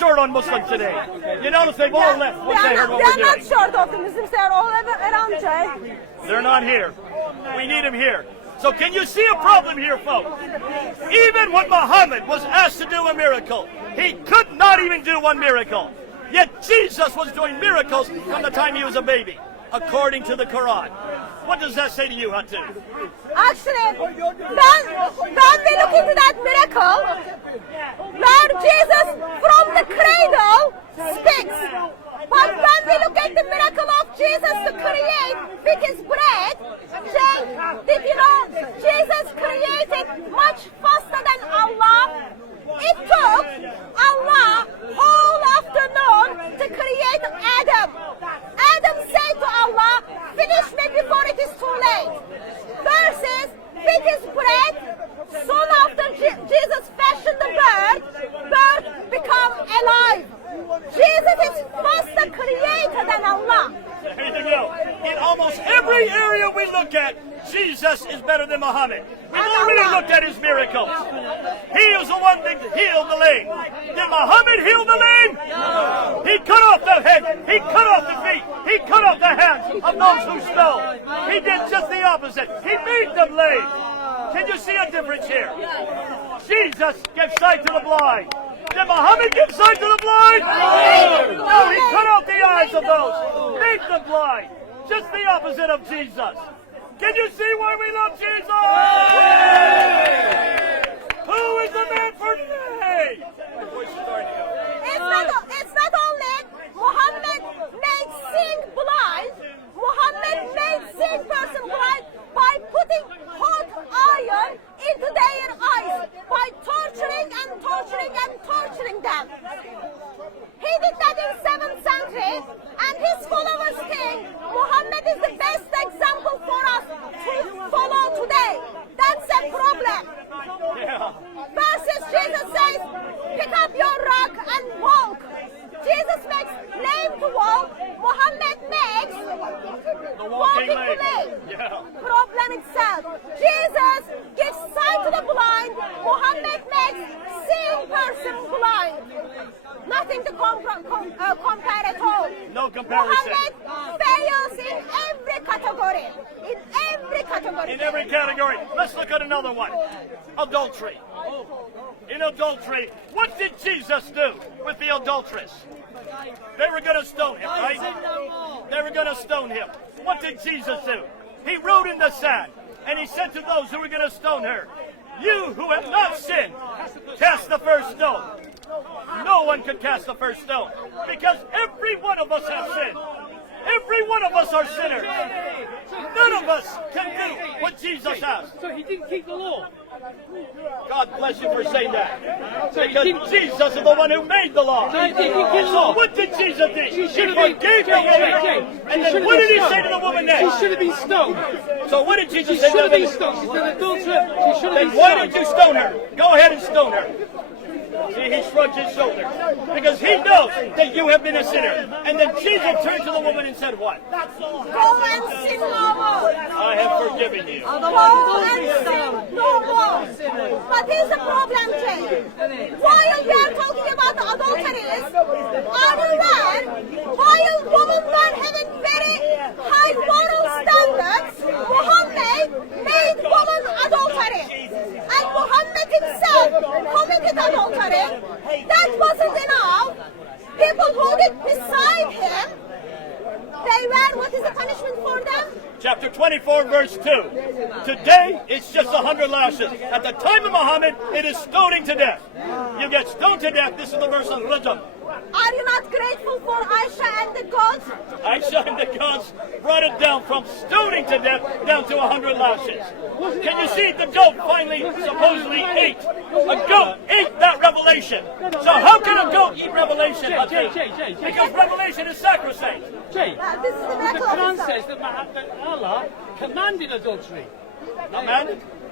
short on Muslims today. You notice they've all left once they heard what they're we're not doing. short of the Muslims. They're all around, Jay. They're not here. We need them here. So can you see a problem here, folks? Even when Muhammad was asked to do a miracle, he could not even do one miracle. Yet Jesus was doing miracles from the time he was a baby, according to the Quran. What does that say to you, Hatun? Actually, when we look into that miracle, where Jesus from the cradle speaks, but when we look at the miracle of Jesus to create with his bread, Jay, did you know Jesus created much faster than Allah? It took Allah whole afternoon to create Adam. Adam said to Allah, finish me before it is too late. Versus with his bread, soon after Jesus fashioned the bird become alive. Jesus is faster creator than Allah. There you go. In almost every area we look at, Jesus is better than Muhammad. We've already looked at his miracles. He was the one that healed the lame. Did Muhammad heal the lame? No. He cut off the head. He cut off the feet. He cut off the hands of those who stole. He did just the opposite. He made them lame. Can you see a difference here? Jesus gave sight to the blind. Did Muhammad give sight to the blind? No, he cut out the eyes of those. Made them blind. Just the opposite of Jesus. Can you see why we love Jesus? Who is the man for today? It's not only Muhammad made seeing blind. Muhammad made seeing person blind by putting hot iron into their eyes, by torturing and torturing and torturing them. He did that in 7th century, and his followers think Muhammad is the best example for us to follow today. That's a problem. Yeah. Versus Jesus says, pick up your rock and walk. Jesus makes lame to walk. Muhammad makes The walking walking to lame. lame. Yeah. Problem itself. Jesus gives sight to the blind. Muhammad makes seeing person blind. Nothing to compare at all. No comparison. Muhammad fails in every category. In every category. In every category. Let's look at another one. Adultery. In adultery, what did Jesus do with the adulteress? They were going to stone him, right? They were going to stone him. What did Jesus do? He wrote in the sand, and he said to those who were going to stone her, you who have not sinned, cast the first stone. No one could cast the first stone, because every one of us has sinned. Every one of us are sinners. None of us can do what Jesus has. So he didn't keep the law? God bless you for saying that. Because Jesus is the one who made the law. So what did Jesus do? He forgave the woman. And then what did he say to the woman next? She should have been stoned. So what did Jesus She say should to have the been woman? stoned. She's an adulteress. She should have Then been why stoned. did you stone her? Go ahead and stone her. See, he shrugged his shoulders. Because he knows that you have been a sinner. And then Jesus turned to the woman and said what? Go and sin no more. I have forgiven you. Go and sin no more. But here's the problem, Jay. While we are talking about the adulteries, are you aware, while women were having very high moral standards, Muhammad made women adultery. And Muhammad himself committed adultery. That wasn't enough. People who did beside him, they were, what is the punishment for them? Chapter 24, verse 2. Today, it's just 100 lashes. At the time of Muhammad, it is stoning to death. You get stoned to death. This is the verse of Rajam. Are you not grateful for Aisha and the gods? Aisha and the gods brought it down from stoning to death down to 100 lashes. Can you see the goat finally supposedly ate? A goat ate that revelation. So how can a goat eat revelation? Jay. Because revelation is sacrosanct. Jay, This is the the miracle of Quran Islam. says that Allah commanded adultery.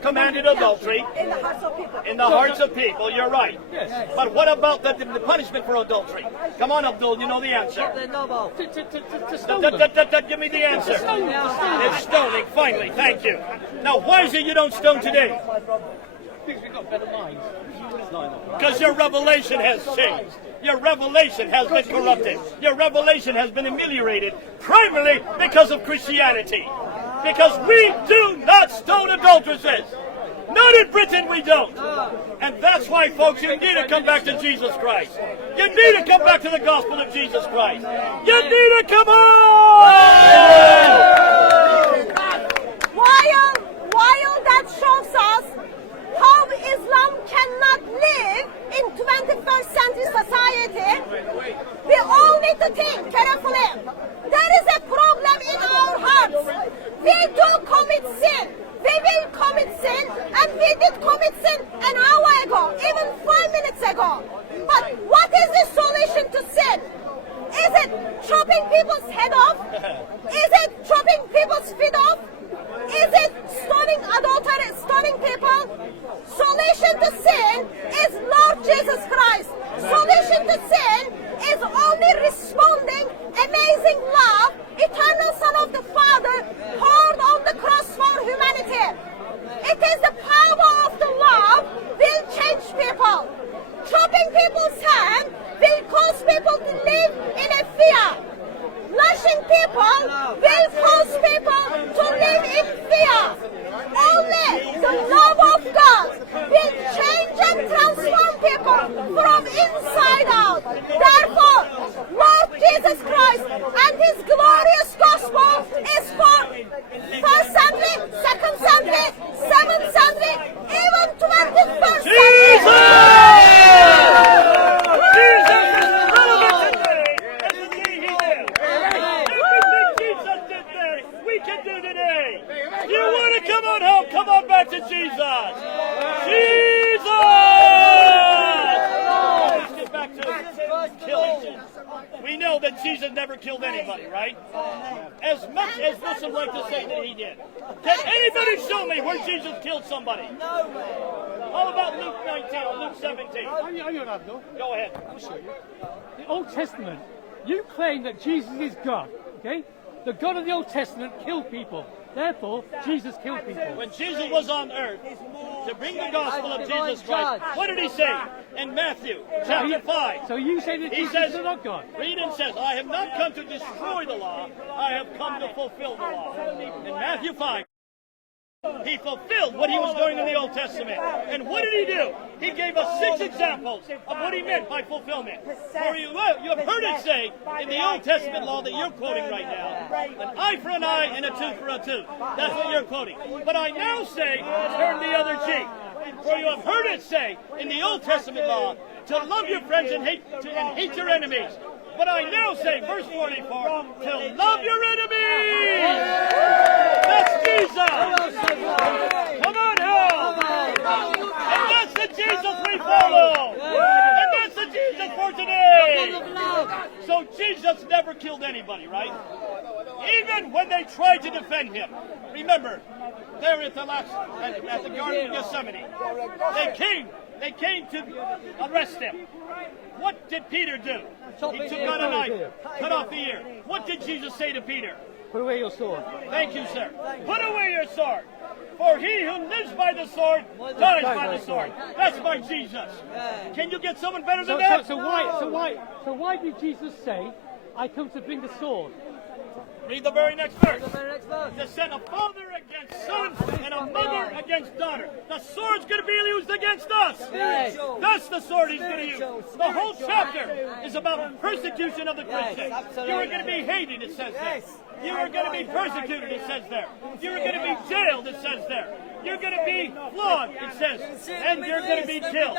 Commanded adultery In the hearts of people. in the hearts of people. You're right. Yes. But what about the punishment for adultery? Come on, Abdul, you know the answer. To stone them. Give me the answer. To stone them. It's stoning, finally, thank you. Now, why is it you don't stone today? Because we've got better minds. Because your revelation has changed. Your revelation has been corrupted. Your revelation has been ameliorated, primarily because of Christianity. Because we do not stone adulteresses. Not in Britain, we don't. And that's why, folks, you need to come back to Jesus Christ. You need to come back to the gospel of Jesus Christ. You need to come on! While that shows us how Islam cannot live in 21st century society, we all need to think carefully. There is a problem in our hearts. We do commit sin. We will commit sin, and we did commit sin an hour ago, even 5 minutes ago. But what is the solution to sin? Is it chopping people's head off? Is it chopping people's feet off? Is it stoning people? Solution to sin is Lord Jesus Christ. Solution to sin is only responding amazing love, eternal Son of the Father, poured on the cross for humanity. It is the power of the love will change people. Chopping people's hand will cause people to live in a fear. Lashing people will cause people to live in fear. Only the love of God will change and transform people from inside out. Therefore, Lord Jesus Christ and His glorious gospel is for 1st century, 2nd century, 7th century, even 21st century. Jesus is relevant today as the day He lived. Everything Jesus did then, we can do today. You want to come on home? Come on back to Jesus. Jesus! Let's get back to killing. We know that Jesus never killed anybody, right? As much as Muslims like to say that He did. Can anybody show me where Jesus killed somebody? How about Luke 19 or Luke 17? Are you an Abdul? Go ahead. I'll show you. The Old Testament, you claim that Jesus is God, okay? The God of the Old Testament killed people. Therefore, Jesus killed people. When Jesus was on earth to bring the gospel of Jesus Christ, what did He say in Matthew chapter 5? So you say that Jesus is not God? Read and says, I have not come to destroy the law, I have come to fulfill the law. In Matthew 5, He fulfilled what He was doing in the Old Testament. And what did He do? He gave us 6 examples of what He meant by fulfillment. For you have heard it say in the Old Testament law that you're quoting right now, an eye for an eye and a tooth for a tooth. That's what you're quoting. But I now say, turn the other cheek. For you have heard it say in the Old Testament law to love your friends and hate your enemies. But I now say, verse 44, to love your enemies. That's Jesus. Come on home. And that's the Jesus we follow. And that's the Jesus for today. So Jesus never killed anybody, right? Even when they tried to defend Him. Remember, there at the Garden of Gethsemane, they came to arrest Him. What did Peter do? He took out a knife, cut off the ear. What did Jesus say to Peter? Put away your sword. Thank you, sir. Put away your sword. For he who lives by the sword dies by the sword. That's by Jesus. Can you get someone better than that? So why did Jesus say, I come to bring the sword? Read the very next verse. To set a father against son and a mother against daughter. The sword's going to be used against us. That's the sword He's going to use. The whole chapter is about persecution of the Christians. You are going to be hated, it says there. You are going to be persecuted, it says there. You are going to be jailed, it says there. You're going to be flogged, it says. And you're going to be killed.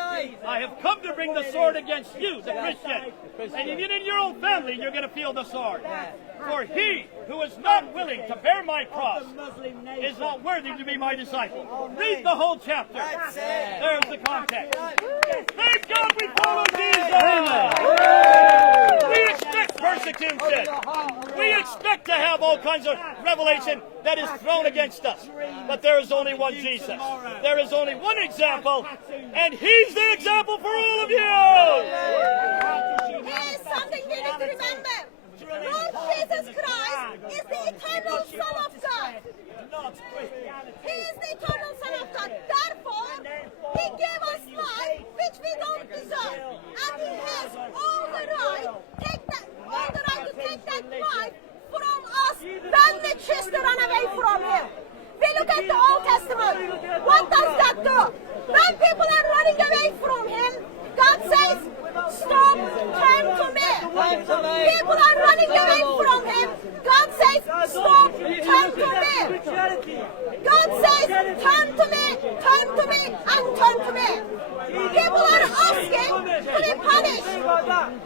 I have come to bring the sword against you, the Christian. And even in your own family, you're going to feel the sword. For he who is not willing to bear my cross is not worthy to be my disciple. Read the whole chapter. There's the context. Thank God we follow Jesus. We expect persecution. We expect to have all kinds of revelation that is thrown against us. But there is only one Jesus. There is only one example, and He's the example for all of you. Here's something we need to remember. Lord Jesus Christ is the eternal Son of God. He is the eternal Son of God. Therefore, He gave us life which we turn to me, and turn to me. People are asking to be punished.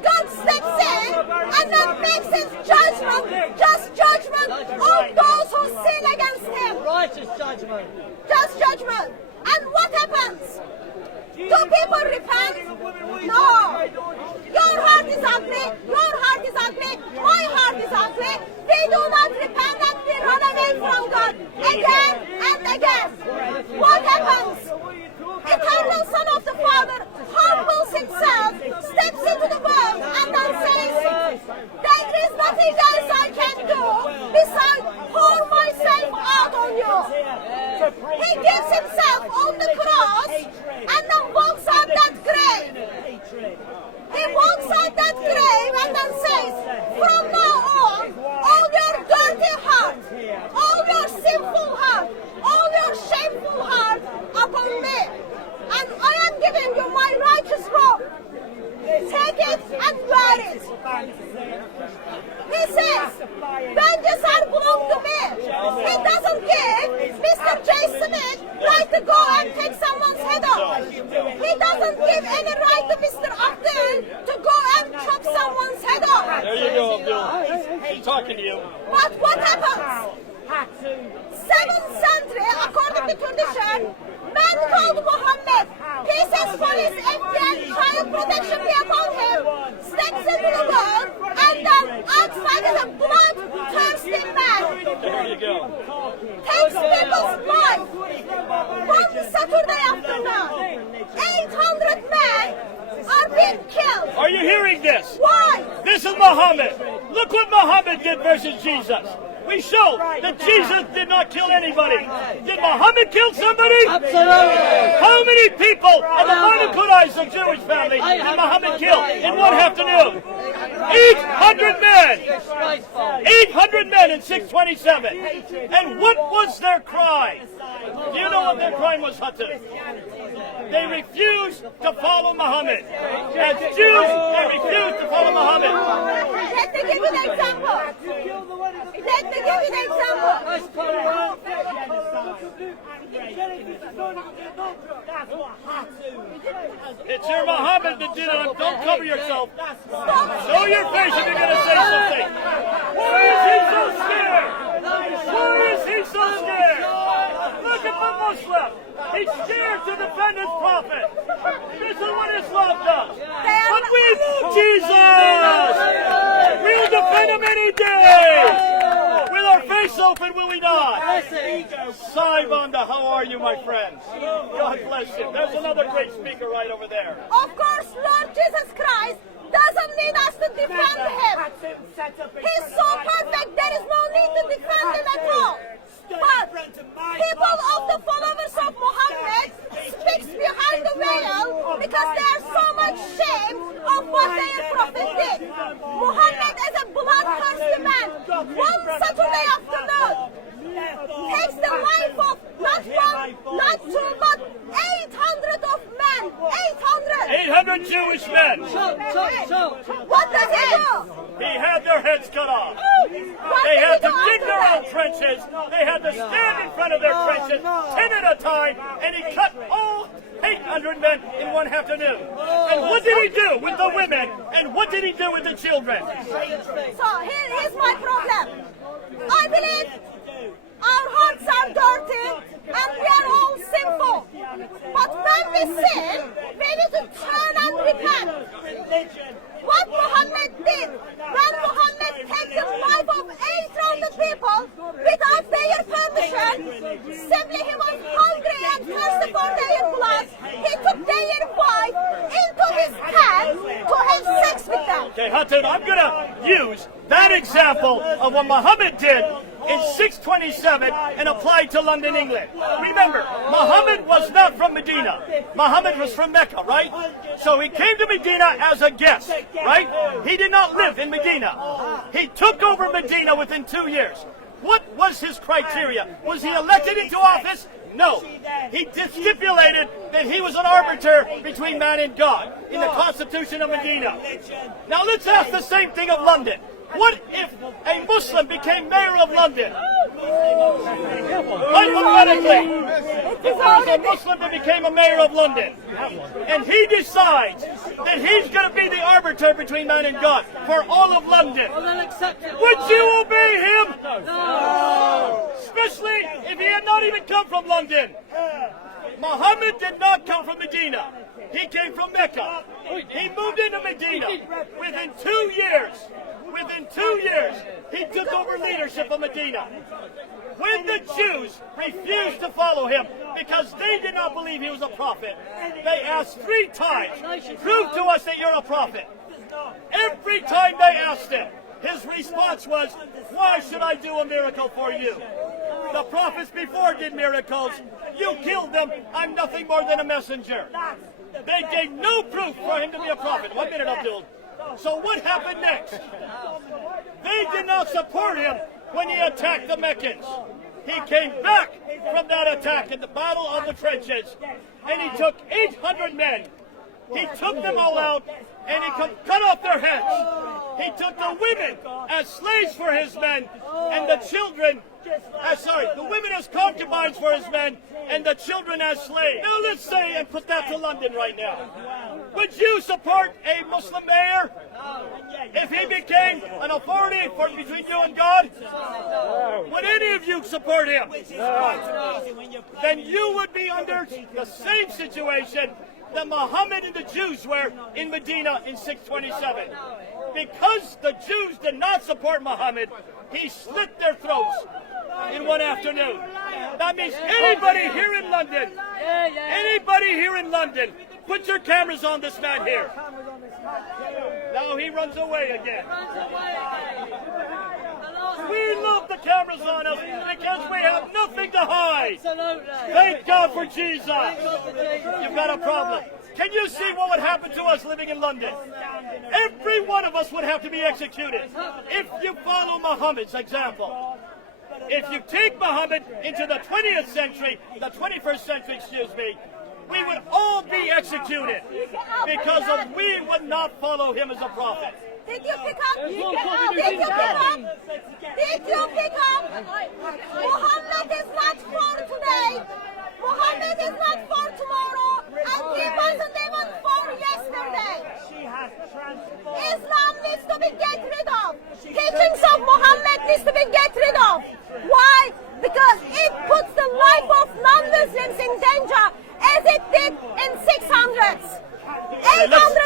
God steps in and then makes his judgment, just judgment on those who sin against him. Righteous judgment. Just judgment. And what happens? Do people repent? No. Your heart is ugly. Your heart is ugly. My heart is ugly. We do not repent and we run away from God again and again. What happens? Eternal Son of the Father humbles himself, steps into the world and then says, there is nothing else I can do besides pour myself out on you. He gives himself on the cross and then walks out that grave. He walks out that grave and then says, from now on, all your dirty heart, all your sinful heart, all your shameful heart upon me. And I am giving you my righteous robe. Take it and wear it. He says, vengeance are belong to me. He doesn't give Mr. J. Smith right to go and take someone's head off. He doesn't give any right to Mr. Abdul to go and chop someone's head off. There you go, Abdul. He's talking to you. But what happens? 7th century, according to tradition, man called Muhammad, pieces for his FBI child protection be upon him, steps into the world, and then outside is a blood-thirsty man. There you go. Takes people's life. One Saturday afternoon, 800 men are being killed. Are you hearing this? Why? This is Muhammad. Look what Muhammad did versus Jesus. We show that Jesus did not kill anybody. Did Muhammad kill somebody? Absolutely. How many people of the Monocudites, the Jewish family, did Muhammad kill in one afternoon? 800 men! 800 men in 627. And what was their crime? Do you know what their crime was, Hatun? They refused to follow Muhammad. As Jews, they refused to follow Muhammad. Let me give you the example. Let me give you the example. It's your Muhammad that did it. Don't cover yourself. Show your face if you're going to say something. Why is he so scared? Why is he so scared? Look at the Muslim. He's scared to defend his prophet. This is what Islam does. But we love Jesus. We'll defend him any day. With our face open, will we not? Saibanda, how are you, my friends? God bless you. There's another great speaker right over there. Of course, Lord Jesus Christ doesn't need us to defend him. He's so perfect, there is no need to defend him at all. But people of the followers of Muhammad speaks behind the veil because they are so much shame of what their prophet did. Muhammad is a bloodthirsty man. One Saturday afternoon takes the life of not one, not two, but 800 of men. 800. 800 Jewish men. What does he do? He had their heads cut off. What They did had he to do dig after their that? own trenches. They had to stand in front of their trenches, 10 at a time, and he cut all 800 men in one afternoon. And what did he do with the women? And what did he do with the children? So here's my problem. I believe our hearts are dirty and we are all sinful. But when we sin, we need to turn and repent. What Muhammad did, when Muhammad took the life of 800 people without their permission, simply he was hungry and thirsty for their blood, he took their wife into his tent to have sex with them. Okay, Hatun, I'm going to use that example of what Muhammad did in 627 and applied to London, England. Remember, Muhammad was not from Medina. Muhammad was from Mecca, right? So he came to Medina as a guest, right? He did not live in Medina. He took over Medina within 2 years. What was his criteria? Was he elected into office? No. He stipulated that he was an arbiter between man and God in the Constitution of Medina. Now let's ask the same thing of London. What if a Muslim became mayor of London? Hypothetically, if there was a Muslim that became a mayor of London, and he decides that he's going to be the arbiter between man and God for all of London, would you obey him? No. Especially if he had not even come from London. Muhammad did not come from Medina. He came from Mecca. He moved into Medina. Within 2 years, he took over leadership of Medina. When the Jews refused to follow him because they did not believe he was a prophet, they asked 3 times, prove to us that you're a prophet. Every time they asked him, his response was, why should I do a miracle for you? The prophets before did miracles. You killed them. I'm nothing more than a messenger. They gave no proof for him to be a prophet. 1 minute, Abdul. So what happened next? They did not support him when he attacked the Meccans. He came back from that attack in the Battle of the Trenches, and he took 800 men. He took them all out, and he cut off their heads. He took the women as slaves for his men, and the children, the women as concubines for his men, and the children as slaves. Now let's say, and put that to London right now. Would you support a Muslim mayor if he became an authority between you and God? Would any of you support him? Then you would be under the same situation that Muhammad and the Jews were in Medina in 627. Because the Jews did not support Muhammad, he slit their throats in one afternoon. That means anybody here in London, put your cameras on this man here. Now he runs away again. We love the cameras on us because we have nothing to hide. Thank God for Jesus. You've got a problem. Can you see what would happen to us living in London? Every one of us would have to be executed if you follow Muhammad's example. If you take Muhammad into the 20th century, the 21st century, we would all be executed because we would not follow him as a prophet. Did you pick up? Did you pick up? Muhammad is not for today. Muhammad is not for tomorrow. And he wasn't even for yesterday. Islam needs to be get rid of. Teachings of Muhammad needs to be get rid of. Why? Because it puts the life of non-Muslims in danger as it did in 600s. 800